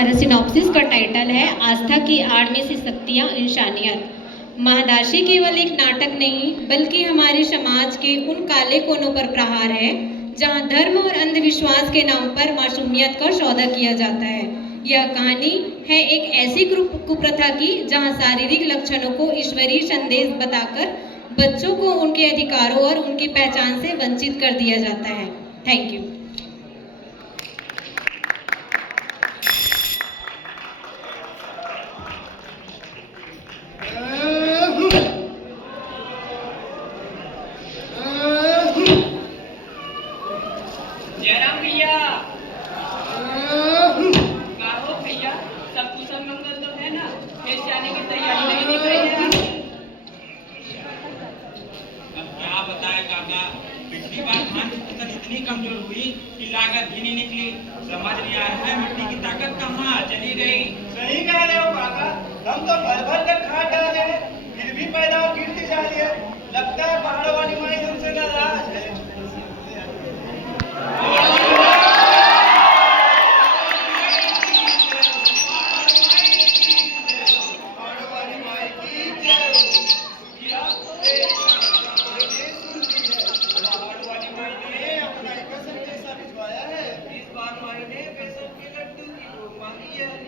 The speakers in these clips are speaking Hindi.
हमारा सिनॉप्सिस का टाइटल है आस्था की आड़ में से शक्तियाँ इंसानियत। महादाशी केवल एक नाटक नहीं बल्कि हमारे समाज के उन काले कोनों पर प्रहार है जहां धर्म और अंधविश्वास के नाम पर मासूमियत का सौदा किया जाता है। यह कहानी है एक ऐसी कुप्रथा की जहां शारीरिक लक्षणों को ईश्वरीय संदेश बताकर बच्चों को उनके अधिकारों और उनकी पहचान से वंचित कर दिया जाता है। Thank you. कमजोर हुई कि लागत भी नहीं निकली। समझ नहीं आ रहा है मिट्टी की ताकत कहाँ चली गई। सही कह रहे हो काका, हम तो भर भर कर खाद डाले हैं फिर भी पैदावार गिरती जा रही है। लगता है पहाड़ों वाली माई हमसे नाराज है।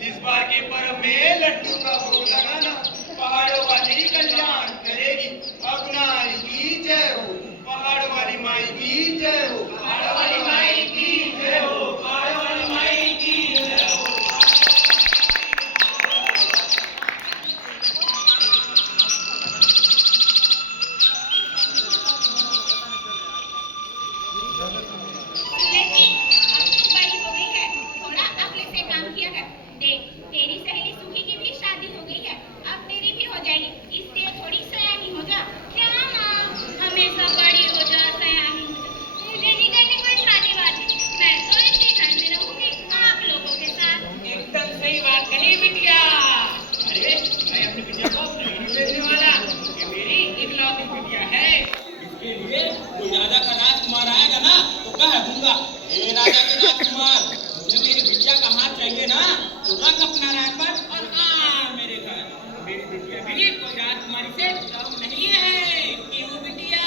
इस बार के पर्व में लड्डू का भोग लगाना पहाड़ों वाली कल्याण करेगी। अगुनाई की जय हो, पहाड़ वाली माई की जय हो, पहाड़ वाली माई की जय हो, पहाड़ वाली माई की जय हो। तेरी सहेली सुखी की भी शादी हो गई है, अब तेरी भी हो जाएगी, इसलिए थोड़ी सयानी हो जा। क्या माँ, हमेशा बड़ी हो जा, सयानी हो जा। मुझे नहीं करनी कोई शादी वादी, मैं तो इसी घर में रहूंगी आप लोगों के साथ। एकदम सही बात कही बिटिया। अरे मैं अपनी बिटिया को नहीं देने वाला, ये मेरी इकलौती बिटिया है। इसके लिए कोई राजा का राजकुमार आएगा ना तो कह दूंगा, हे राजा के राजकुमार, मुझे मेरी बिटिया का हाथ चाहिए ना तो रख अपना राजपाट और आ मेरे घर। मेरी बिटिया भी कोई राजकुमारी से कम नहीं है। क्यों बिटिया?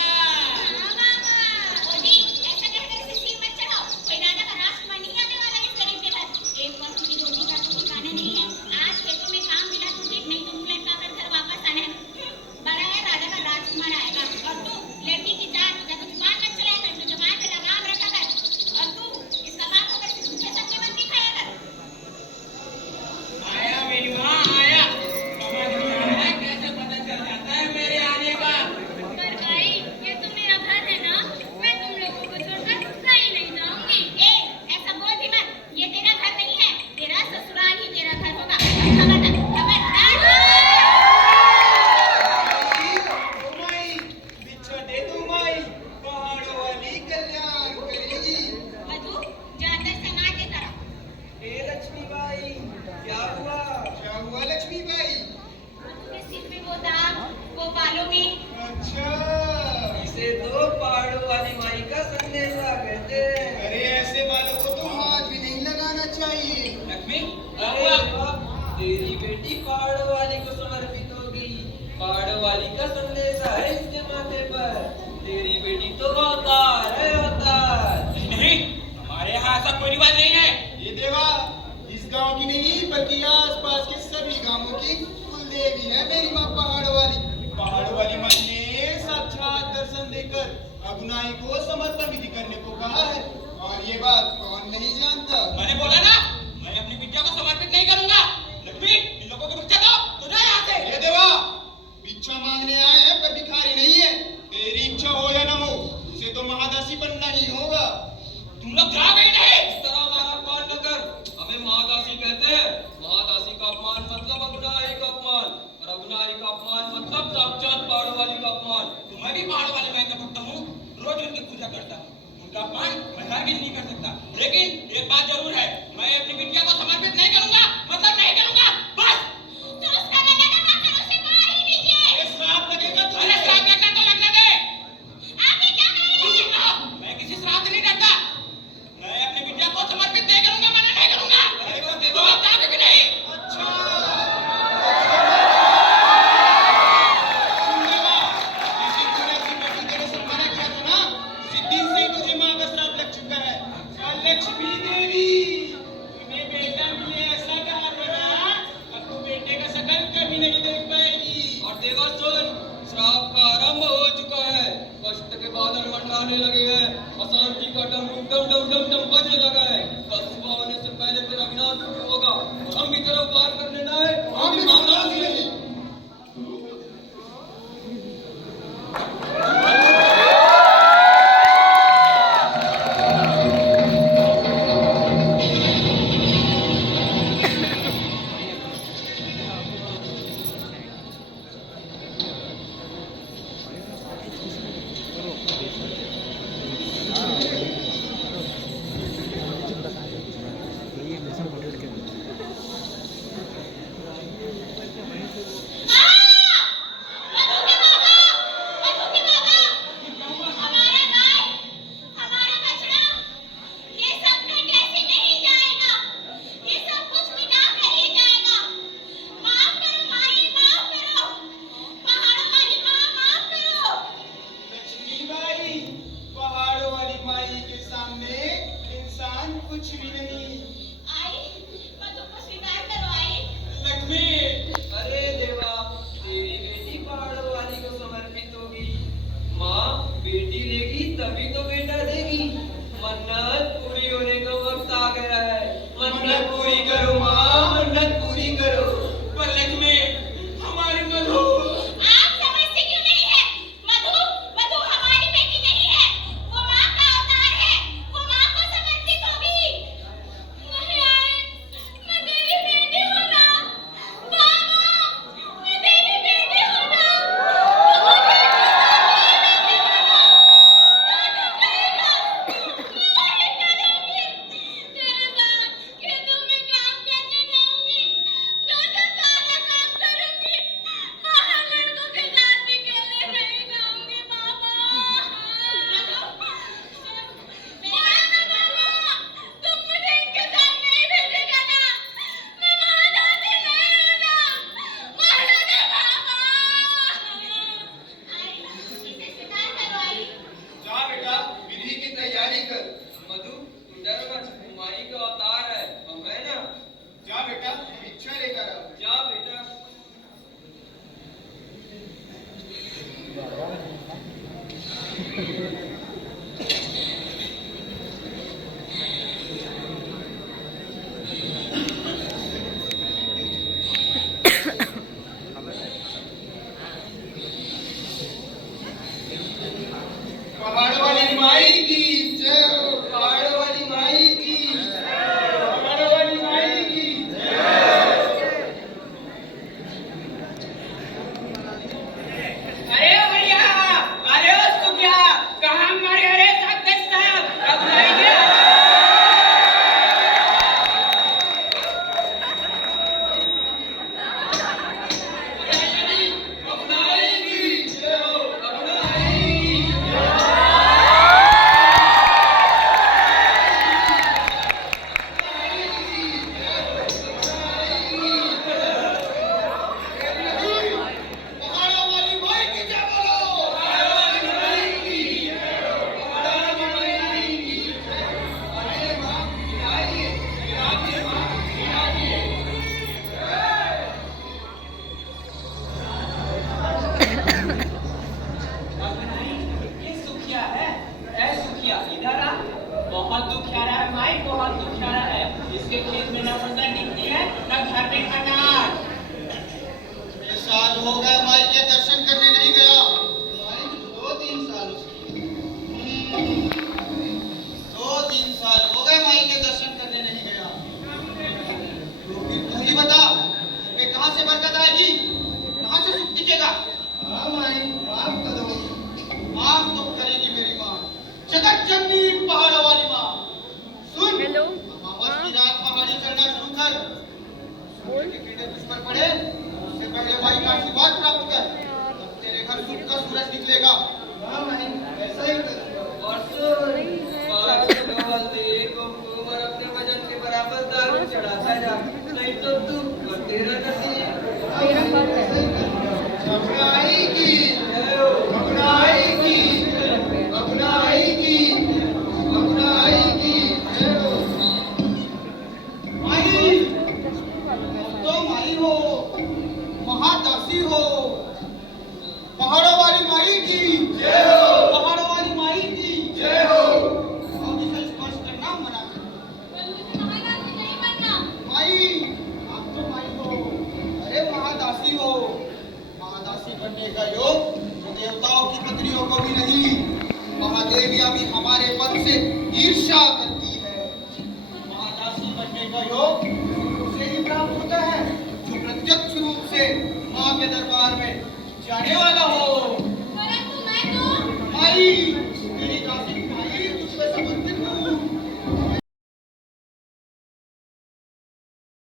ऐसा कहकर सिर मत चढ़ाओ, कोई राजा का राजकुमार नहीं आने वाला इस गरीब के घर। एक वक्त की रोटी का तो ठिकाना नहीं है। आज खेतों में काम मिला तो ठीक, नहीं तो मुंह लटकाकर घर वापस आना है। बड़ा है राजा का राजकुमार आएगा और तू लड़की की जात जब जुबान मत चलाया कर, तो जुबान पे लगाम रखा कर और तू इसका बाप होकर सिर्फ झूठे सत्य मत दिखाया कर। आया मेरी माँ आया, समझ नहीं आ रहा है कैसे पता चल जाता है मेरे आने का। पर भाई ये तो मेरा घर है ना, मैं तुम लोगों को छोड़कर कहीं नहीं जाऊंगी। ऐसा बोल भी मत, ये तेरा घर नहीं है, तेरा ससुराल ही तेरा घर होगा। खबरदार खबरदार। माई बिच्छा दे दो माई, पहाड़ों वाली कल्याण करेगी। मधु जाकर संगार के तरफ। हे लक्ष्मी बाई, क्या हुआ? क्या हुआ लक्ष्मी बाई? मधु के सिर में वो दाग, वो बालों में। अच्छा, इसे तो पहाड़ों वाली माई का संदेशा कहते हैं। अरे ऐसे बालों को तो हाथ भी नहीं लगाना चाहिए। लक्ष्मी क्या अरे हुआ? तेरी बेटी पहाड़ों वाली को समर्पित हो गई। पहाड़ों वाली का संदेशा है इसके माथे पर। तेरी बेटी तो अवतार है, अवतार। नहीं, हमारे यहाँ ऐसा कोई रिवाज नहीं है। ये देवा इस गांव की नहीं बल्कि आसपास के सभी गांवों की कुल देवी है मेरी माँ पहाड़ों वाली। पहाड़ों वाली माँ ने साक्षात दर्शन देकर अगुनाई को समर्पण विधि करने को कहा है, और ये बात कौन नहीं जानता। मैंने बोला ना, मैं अपनी बिटिया को समर्पित नहीं करूंगा। लक्ष्मी इन लोगों को भिक्षा दो, तो जा यहाँ से। ये देवा भिक्षा मांगने आए हैं पर भिखारी नहीं है। तेरी इच्छा हो या ना हो, उसे तो महादासी बनना ही होगा। तुम लोग जाओगे ही नहीं। इस तरह हमारा अपमान न कर, हमें महादासी कहते हैं। महादासी का अपमान मतलब अगुनाई का अपमान, और अगुनाई का अपमान मतलब साक्षात पहाड़ों वाली का अपमान। तो मैं भी पहाड़ों वाली माई का भक्त हूँ, रोज उनकी पूजा करता हूँ। उनका अपमान मैं हरगिज नहीं कर सकता, लेकिन एक बात जरूर है, मैं अपनी बिटिया को समर्पित नहीं करूंगा, मतलब नहीं करूंगा, बस। तो उसका गला दबाकर उसे मार ही दीजिए। श्राप लगेगा तुझे। अरे श्राप लगना तो लगने दे। आगे क्या कर रहे हैं? मैं किसी श्राप नहीं डरता। मैं अपनी बिटिया को समर्पित नहीं करूंगा, मना नहीं करूंगा। अरे तो तो आप जाके हम भी तेरा उपकार करने ना है, हम भी नाराज नहीं। कुछ भी नहीं। आई मधु को स्वीकार करो आई। लक्ष्मी, अरे देवा, तेरी बेटी पहाड़ों वाली को समर्पित होगी। माँ बेटी लेगी तभी तो बेटा देगी। मन्नत पूरी होने का वक्त आ गया है। मन्नत पूरी करो माँ, मन्नत पूरी करो। पर लक्ष्मी, हमारी मधु। आप समझते क्यों नहीं है? मधु मधु हमारी बेटी नहीं है, वो माँ का अवतार है, वो माँ को समर्पित होगी। नहीं आई, मैं तेरी बेटी हूँ ना, मामा, मैं तेरी बेटी हूँ ना, तू मुझे बेटी बना, तो तू कहेगा, मैं नहीं करूँगी, तेरे साथ खेतों में काम करने जाऊँगी, तो सारा काम करूँगी, बाहर लड़कों के साथ भी खेलने नहीं जाऊँगी मामा। तुम मुझे इनके साथ नहीं भेजेगा ना? मैं महादासी नहीं हूँ ना? मारो ना मामा। आई, इसे स्वीकार करो आई। जा बेटा, विधि की तैयारी कर। मधु, तू डर मत, माई का अवतार है, हम है ना। जा बेटा, इच्छा लेकर आओ। जा बेटा। पहाड़ वाली माई की जय हो, पहाड़ वाली माई की जय हो, पहाड़ वाली माई की अरे भैया, अरे ओ सुखिया, कहाँ हमारे अरे साहब साहब अब आएंगे। अपनाएगी जय हो, अपनाएगी। पहाड़ों वाली माई की जय बोलो, पहाड़ों वाली माई की जय हो, पहाड़ों वाली माई की जय हो। अरे माँ, खिलाइए, खिलाइए माँ, खिलाइए। ये सुखिया है, ऐ सुखिया इधर आ। बहुत दुखियारा है माई, बहुत दुखियारा है। इसके खेत में ना फसल निकली है, ना घर में अनाज। 6 साल हो गए माई के दर्शन करने नहीं गया। माई 2-3 साल 2-3 साल हो गए माई के दर्शन करने नहीं गया। तो फिर तू ही बता कि कहाँ से बरकत आएगी, कहाँ से सुख दिखेगा। हाँ माई, माफ करो। माफ तो करेगी मेरी माँ, जगत जननी पहाड़ वाली माँ। सुन, अमावस की रात पहाड़ी चढ़ना शुरू कर। सूर्य के किरण तुझ पर पड़े, उससे पहले माई का आशीर्वाद प्राप्त कर, तब तेरे घर सुख का सूरज निकलेगा। हाँ माई, ऐसा ही कर। और सुन, पाँच ढोल दे कुमकुम और अपने वजन के बराबर दारू चढ़ाता जा, नहीं तो तू और तेरा नसीब। अपनाएगी, जय हो। अपनाएगी, अपनाएगी, अपनाएगी। जय हो। माई, तो माई हो, महादासी हो। पहाड़ों वाली माई की जय हो, पहाड़ों वाली माई की जय हो। अब इसे स्पर्श करना मना कर। पर मुझे महादासी नहीं बनना। माई, को भी नहीं। महादेवियां भी हमारे पद से ईर्ष्या करती है। महादासी बनने का योग उसे ही प्राप्त होता है जो प्रत्यक्ष रूप से मां के दरबार में जाने वाला हो। परंतु मैं तो माई